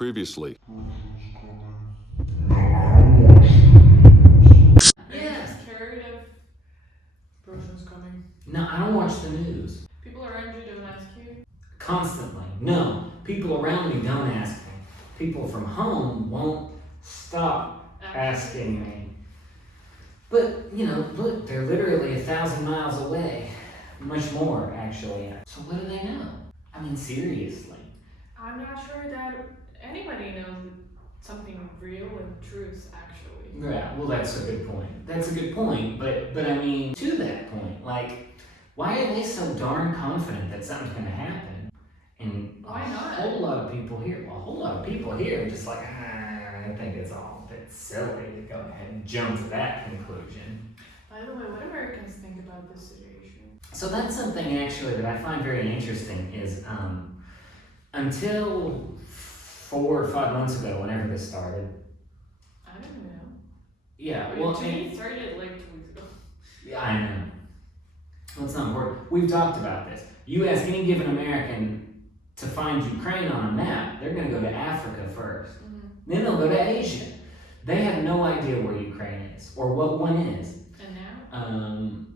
Previously. Yeah. Scared of Russians coming. No, I don't watch the news. People around you don't ask you. Constantly. No, people around me don't ask me. People from home won't stop asking me. But, you know, look, they're literally 1,000 miles away. Much more, actually. So what do they know? I mean, seriously. I'm not sure that anybody knows something real and truth, actually. Yeah, well, that's a good point. That's a good point, but I mean, to that point, like, why are they so darn confident that something's going to happen? And Why not? A whole lot of people here are just like, I think it's all a bit silly to go ahead and jump to that conclusion. By the way, what Americans think about this situation? So that's something actually that I find very interesting is until 4 or 5 months ago, whenever this started. I don't know. Yeah, well, it started like 2 weeks ago. Yeah, I know. Well, it's not important. We've talked about this. You ask any given American to find Ukraine on a map, they're going to go to Africa first. Mm-hmm. Then they'll go to Asia. They have no idea where Ukraine is or what one is. And now?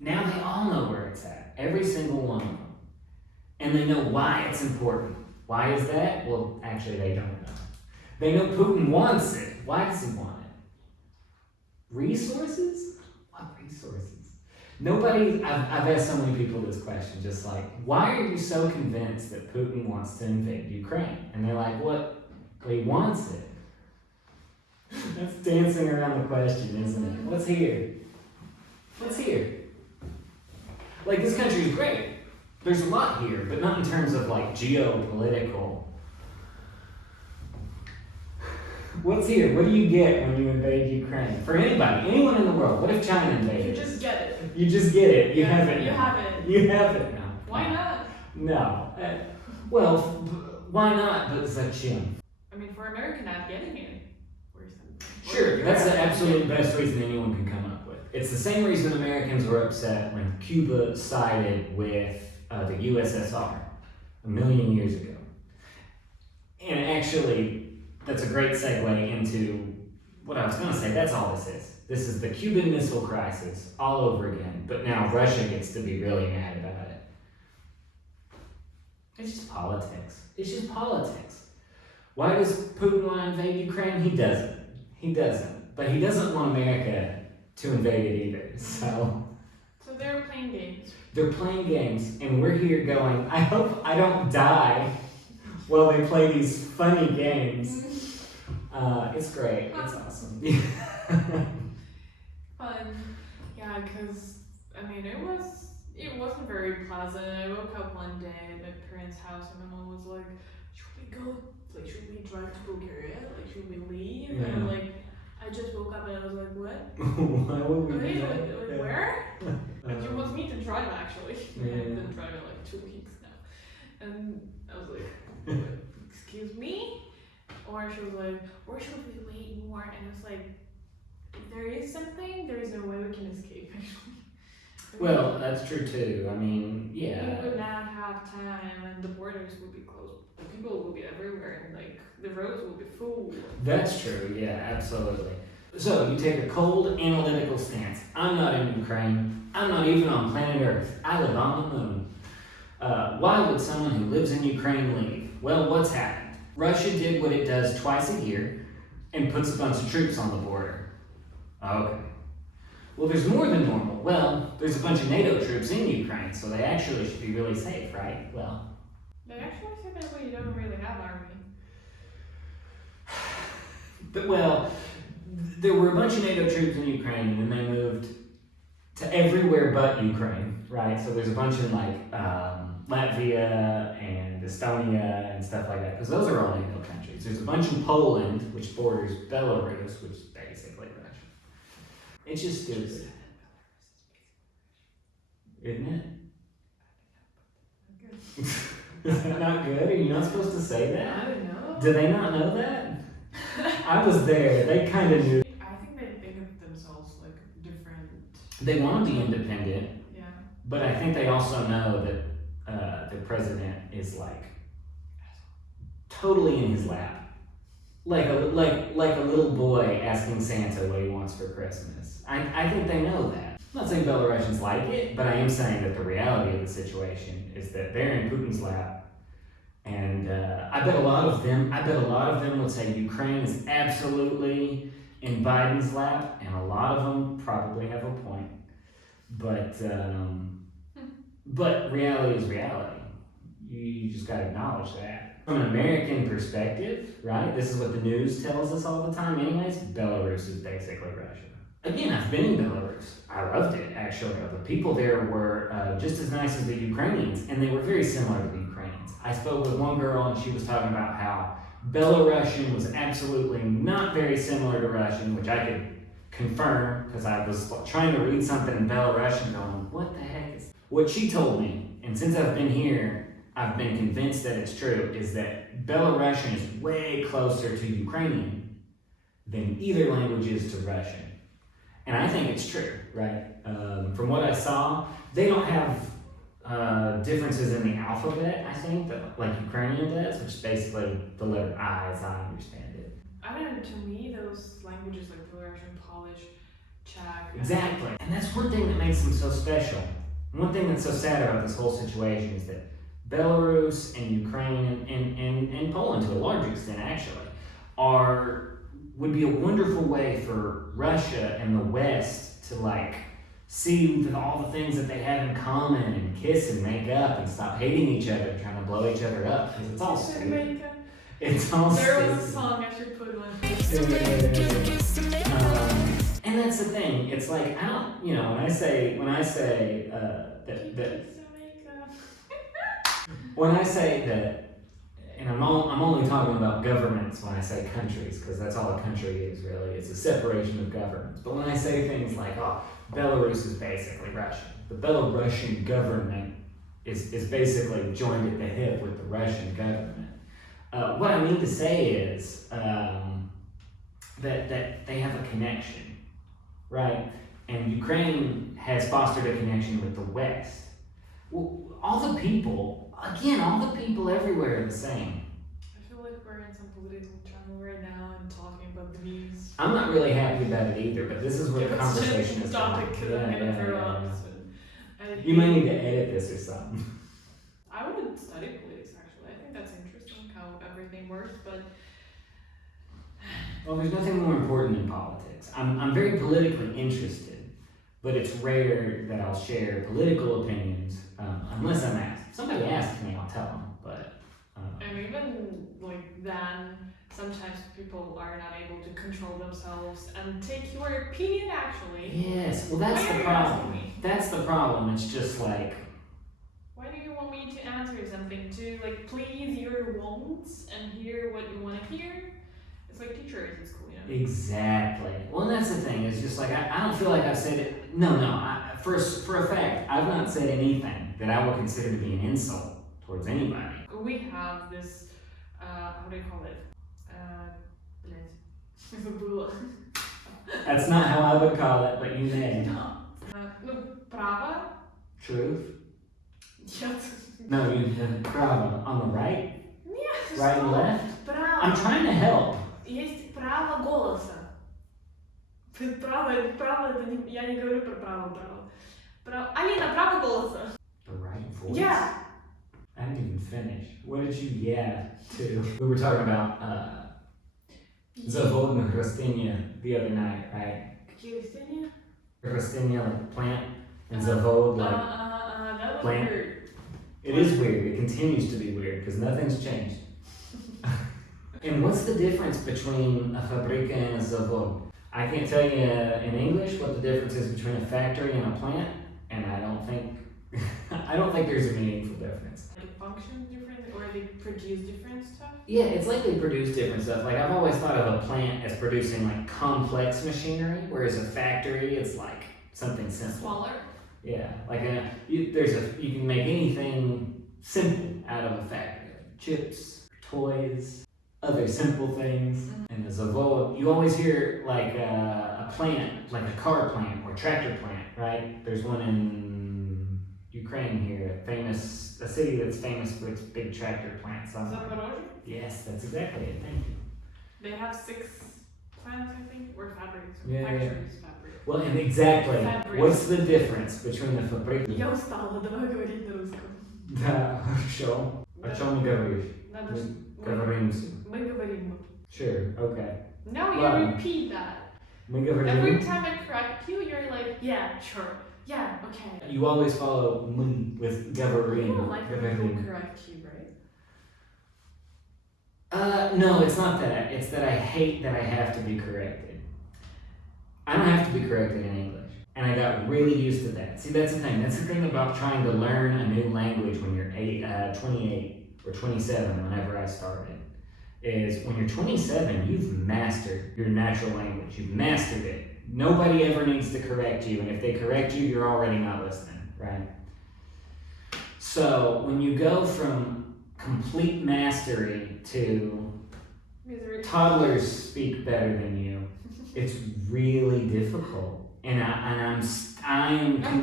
Now they all know where it's at. Every single one of them. And they know why it's important. Why is that? Well, actually, they don't know. They know Putin wants it. Why does he want it? Resources? What resources? I've asked so many people this question, just like, why are you so convinced that Putin wants to invade Ukraine? And they're like, what? Well, he wants it. That's dancing around the question, isn't it? What's here? What's here? Like, this country is great. There's a lot here, but not in terms of like geopolitical. What's here? What do you get when you invade Ukraine? For anybody, anyone in the world, what if China invaded? You just get it. You just get it. You have it You now. have it. You have it now. Why not? No. Well, why not? But zачем? I mean, for America not getting it. Or something. Sure, that's the absolute best reason anyone can come up with. It's the same reason Americans were upset when Cuba sided with the USSR a million years ago. And actually, that's a great segue into what I was going to say. That's all this is. This is the Cuban Missile Crisis all over again, but now Russia gets to be really mad about it. It's just politics. It's just politics. Why does Putin want to invade Ukraine? He doesn't. He doesn't. But he doesn't want America to invade it either. So they're playing games. They're playing games, and we're here going, I hope I don't die while they play these funny games. It's great. It's awesome. Fun. Yeah, because, I mean, it wasn't very pleasant. I woke up one day at my parents' house, and my mom was like, should we drive to Bulgaria? Like, should we leave? Yeah. And I'm like, I just woke up and I was like, what? Why would we Okay, do that? like, where? And she wants me to drive, actually. Yeah. I've been driving like 2 weeks now. And I was like, excuse me? Or she was like, or should we wait more? And I was like, if there is something, there is no way we can escape, actually. Well, that's true too. I mean, yeah. We would not have time, and the borders would be closed. The people will be everywhere, and like the roads will be full. That's true, yeah, absolutely. So you take a cold, analytical stance. I'm not in Ukraine. I'm not even on planet Earth. I live on the moon. Why would someone who lives in Ukraine leave? Well, what's happened? Russia did what it does twice a year and puts a bunch of troops on the border. Okay. Well, there's more than normal. Well, there's a bunch of NATO troops in Ukraine, so they actually should be really safe, right? Well, They actually said that we don't really have army. Well, there were a bunch of NATO troops in Ukraine, and then they moved to everywhere but Ukraine, right? So there's a bunch in like Latvia and Estonia and stuff like that, because those are all NATO countries. There's a bunch in Poland, which borders Belarus, which is basically Russia. It's just stupid. Isn't it? Is that not good? Are you not supposed to say that? I don't know. Do they not know that? I was there. They kind of knew. I think they think of themselves like different. They want to be independent, Yeah. but I think they also know that the president is like totally in his lap, like a little boy asking Santa what he wants for Christmas. I think they know that. I'm not saying Belarusians like it, but I am saying that the reality of the situation is that they're in Putin's lap, and I bet a lot of them would say Ukraine is absolutely in Biden's lap, and a lot of them probably have a point. But reality is reality. You just gotta acknowledge that. From an American perspective, right? This is what the news tells us all the time anyways. Belarus is basically Russia. Again, I've been in Belarus. I loved it, actually. The people there were just as nice as the Ukrainians, and they were very similar to the Ukrainians. I spoke with one girl, and she was talking about how Belarusian was absolutely not very similar to Russian, which I could confirm, because I was trying to read something in Belarusian going, what the heck is... What she told me, and since I've been here, I've been convinced that it's true, is that Belarusian is way closer to Ukrainian than either language is to Russian. And I think it's true, right? From what I saw, they don't have differences in the alphabet, I think, that, like Ukrainian does, which is basically the letter I, as I understand it. I don't know, to me, those languages like Belarusian, Polish, Czech... Exactly. And that's one thing that makes them so special. One thing that's so sad about this whole situation is that Belarus and Ukraine and Poland, to a large extent actually, would be a wonderful way for Russia and the West to like see all the things that they have in common and kiss and make up and stop hating each other and trying to blow each other up, because it's all stupid. It's all There was a song I should put on. And that's the thing. It's like I don't, when I say that, and I'm only talking about governments when I say countries, because that's all a country is really. It's a separation of governments. But when I say things like, Belarus is basically Russian, the Belarusian government is basically joined at the hip with the Russian government. What I mean to say is that they have a connection, right? And Ukraine has fostered a connection with the West. Well, all the people everywhere are the same. I feel like we're in some political channel right now and talking about the news. I'm not really happy about it either, but this is where the conversation is going. You may need to edit this or something. I would study politics, actually. I think that's interesting how everything works, but... Well, there's nothing more important than politics. I'm very politically interested, but it's rare that I'll share political opinions unless I'm asked. If somebody asks me, I'll tell them, but... And even like then, sometimes people are not able to control themselves and take your opinion, actually. Yes, well that's the problem. That's the problem. It's just like... Why do you want me to answer something? To like please your wants and hear what you want to hear? It's like teachers in school, Exactly. Well, that's the thing. It's just like, I don't feel like I've said it. No. For a fact, I've not said anything that I would consider to be an insult towards anybody. We have this, how do you call it? That's not how I would call it, but you may. Право. Truth. Yes. No, you have право on the right? Yes. Right and left? Право. I'm trying to help. Есть право голоса. Право, это не, я не говорю про право. Алина, право голоса. The right voice? Yeah. I didn't even finish. What did you to? We were talking about заводных растения the other night, right? Какие растения? Растения like plant, and завод like that was plant. weird. It is weird. It continues to be weird because nothing's changed. And what's the difference between a fabrica and a zavod? I can't tell you in English what the difference is between a factory and a plant, and I don't think there's a meaningful difference. Like function different, or they produce different stuff? Yeah, it's like they produce different stuff. Like I've always thought of a plant as producing like complex machinery, whereas a factory is like something simple. Smaller. Yeah, like you can make anything simple out of a factory, like chips, toys, other simple things. Mm-hmm. And as a zavod, you always hear like a plant, like a car plant or tractor plant, right? There's one in Ukraine here, a city that's famous for its big tractor plant. Запорожье? Yes, that's exactly it. Thank you. They have 6 plants, I think, or fabrics, or Yeah, yeah. factories, fabrics. Well, and exactly. Fabric. What's the difference between the фабрика? Я устала, давай говорить на русском. Да, хорошо. О чем мы говоришь? Надо Мы говоримся. Мы говорим. Sure, okay. Now you Ладно. repeat that. Мы Every говорим. time I correct you, you're like, yeah, sure. Yeah, okay. You always follow мы with You говорим. don't like when people Говорим. correct you, right? No, it's not that. It's that I hate that I have to be corrected. I don't have to be corrected in English. And I got really used to that. See, that's the thing. That's the thing about trying to learn a new language when you're 28 or 27, whenever I started, is when you're 27, you've mastered your natural language. You've mastered it. Nobody ever needs to correct you. And if they correct you, you're already not listening, right? So when you go from complete mastery to Misery. toddlers speak better than you, it's really difficult. And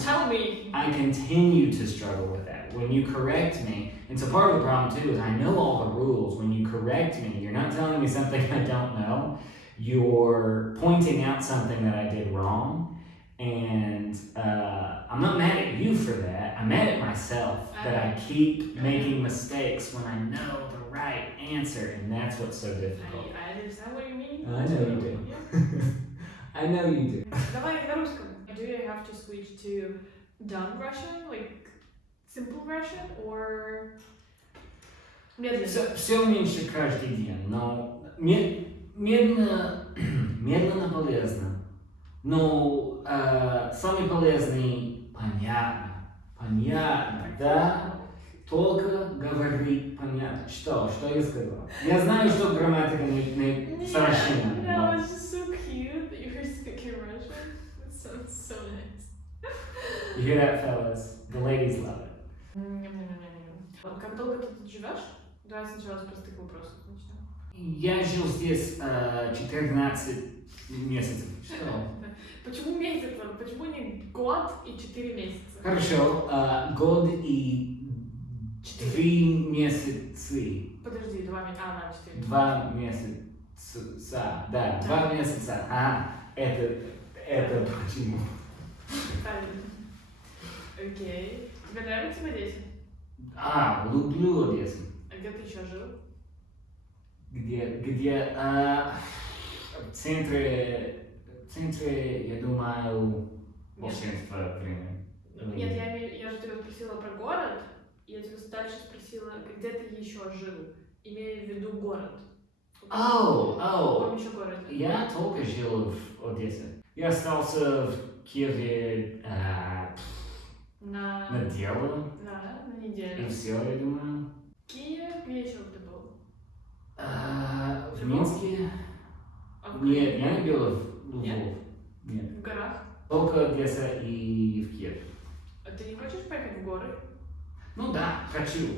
Tell me. I continue to struggle with that. When you correct me, and so part of the problem too is I know all the rules. When you correct me, you're not telling me something I don't know. You're pointing out something that I did wrong. And I'm not mad at you for that. I'm mad at myself that I keep making mistakes when I know the right answer. And that's what's so difficult. I understand what you mean. I know you do. Yeah. I know you do. Давай на русском. Do you have to switch to dumb Russian, like simple Russian, or медленно? Все меньше каждый день, но медленно полезно. Но самый полезный понятно, да? Только говорить понятно. Что я сказал? Я знаю, что грамматика не совершенна. No, it's just so cute that you're speaking Russian. It sounds so nice. You hear that, fellas? The ladies love it. Как долго ты тут живешь? Давай сначала с простых вопросов начнем. Я жил здесь 14 месяцев. Что? Почему месяц? Почему не год и 4 месяца? Хорошо, год и 3 месяца. Подожди, 2 месяца. Да, 4. 2 месяца. Да, 2 месяца. Это почему? Правильно. Окей. Тебе нравится в Одессе? Люблю Одессу. А где ты еще жил? Где в центре, я думаю, большинство времени. Нет, я же тебя спросила про город, и я тебя дальше спросила, где ты еще жил, имея в виду город. Какой еще город? Я только жил в Одессе. Я остался в Киеве на дело. Да, на неделю. И все, я думаю. Киев, где еще ты был? В Минске. В Нет, я не был в Львов. Нет? Нет. В горах? Только Одесса и в Киев. А ты не хочешь поехать в горы? Ну да, хочу,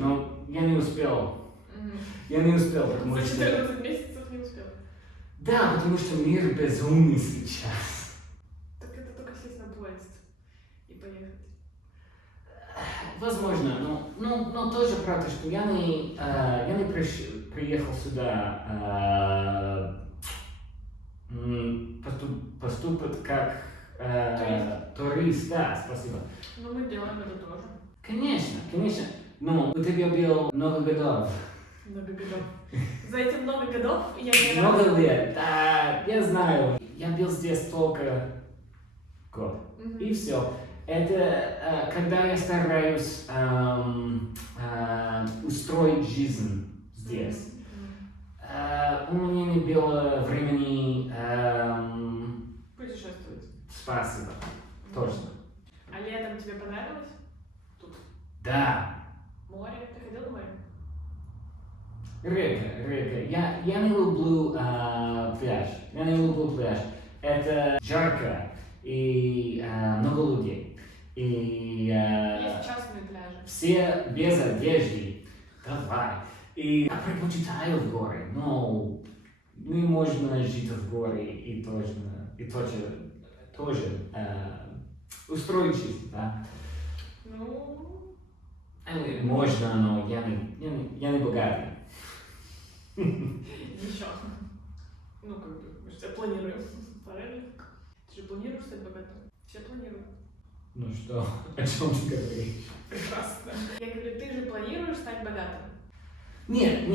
но я не успел. Я не успел, потому За что... 14 месяцев не успел. Да, потому что мир безумный сейчас. Так это только сесть на поезд и поехать. Возможно, но тоже правда, что я не приехал сюда поступать как турист. Да, спасибо. Ну мы делаем это тоже. Конечно. Но у тебя было много годов. Много годов. За эти много годов я не Много лет. Да, я знаю. Я был здесь только год. И все. Это когда я стараюсь устроить жизнь здесь. У меня не было времени путешествовать. Спасибо. Точно. А летом тебе понравилось? Тут. Да. Море? Ты ходил в море? Река. Я не люблю пляж. Это жарко и много людей. И Есть частные пляжи. все без одежды. Давай. И я предпочитаю в горы, но не можно жить в горе и тоже устроить жизнь, да? Ну... Можно, но я не богатый. Еще. Ну, как бы, мы же все планируем. Правильно? Ты же планируешь стать богатым? Все планируют. Ну что, о чем ты говоришь? Прекрасно. Я говорю, ты же планируешь стать богатым? Нет,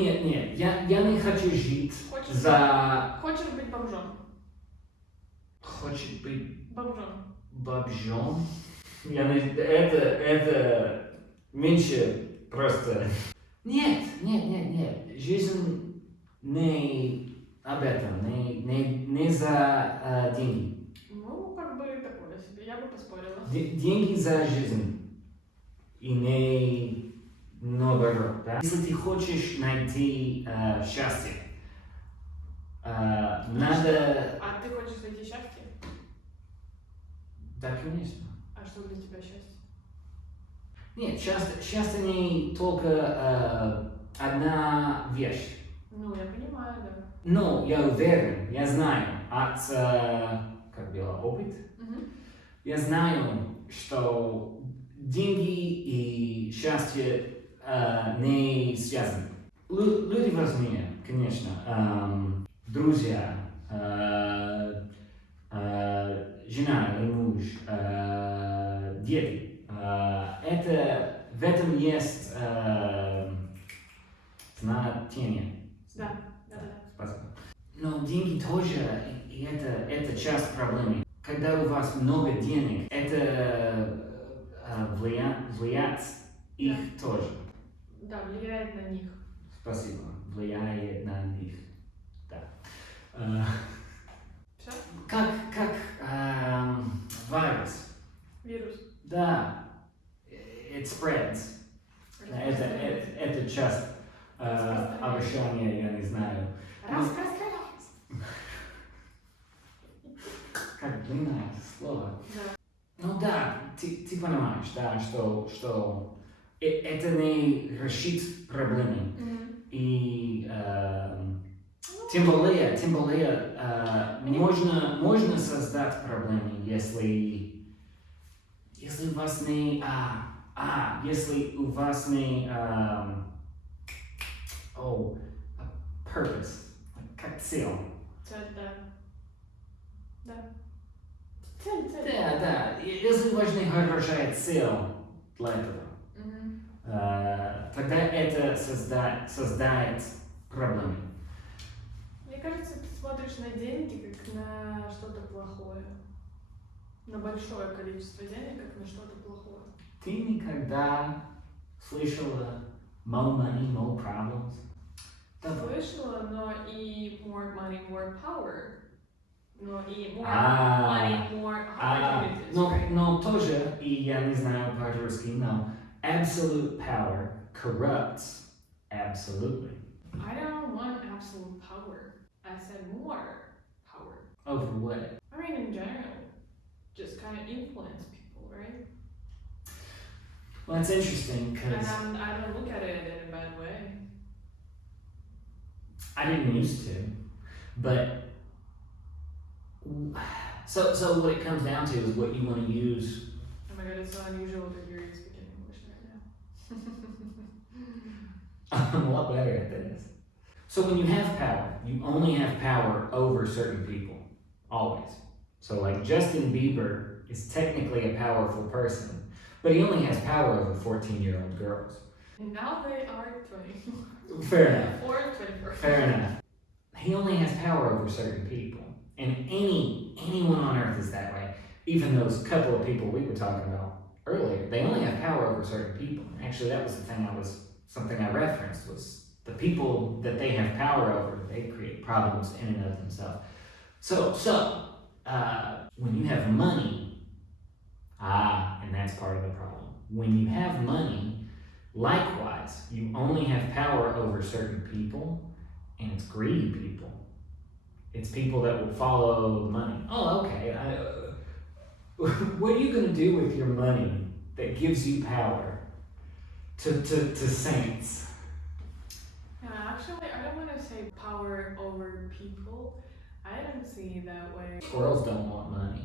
я не хочу жить Хочешь Хочешь быть бомжом? Хочет быть Бомжом. бомжом? Это меньше просто... Нет. Жизнь не об этом, не за деньги. Ну, как бы такое себе, я бы поспорила. Деньги за жизнь. И не наоборот, да? Если ты хочешь найти счастье, надо... А ты хочешь найти счастье? Да, конечно. А что для тебя счастье? Нет, счастье не только одна вещь. Ну, я понимаю, да. Но я уверен, я знаю от, как было, опыт, я знаю, что деньги и счастье не связаны. Люди важнее, конечно, друзья, жена или муж, дети. В этом есть значение. Да. Спасибо. Но деньги тоже, и это часть проблемы. Когда у вас много денег, это влияет их тоже. Да, влияет на них. Спасибо. Влияет на них. Да. Все? Как вирус. Вирус. Да. It spreads. Это часть обещания, я не знаю. Распространяется. Как длинное слово. Да. Ну да, ты понимаешь, да, что это не решит проблемы. И тем более можно создать проблемы, если у вас не если у вас не purpose, как цель. Цель, да. Цель. Да. Если у вас не хорошая цель для этого, тогда это создает проблемы. Мне кажется, ты смотришь на деньги как на что-то плохое. На большое количество денег как на что-то плохое. Ты никогда слышала more money, more problems? Слышала, но и more money, more power. Но и more money, more opportunities. Но тоже, и я не знаю по-русски, но absolute power corrupts absolutely. I don't want absolute power. I said more power. Over what? I mean, in general, just kind of influence people, right? Well, it's interesting because And I don't look at it in a bad way. I didn't used to, but so what it comes down to is what you want to use. Oh my god, it's so unusual to hear you speaking English right now. I'm a lot better at this. So when you have power, you only have power over certain people, always. So like Justin Bieber is technically a powerful person, but he only has power over 14-year-old girls. And now they are 20. Fair enough. Or 24. Fair enough. He only has power over certain people. And anyone on earth is that way. Even those couple of people we were talking about earlier, they only have power over certain people. Actually, that was the thing something I referenced was the people that they have power over, they create problems in and of themselves. So when you have money, and that's part of the problem. When you have money, likewise, you only have power over certain people, and it's greedy people. It's people that will follow the money. Oh, okay. What are you going to do with your money that gives you power to saints? Actually, I don't want to say power over people. I don't see it that way. Squirrels don't want money.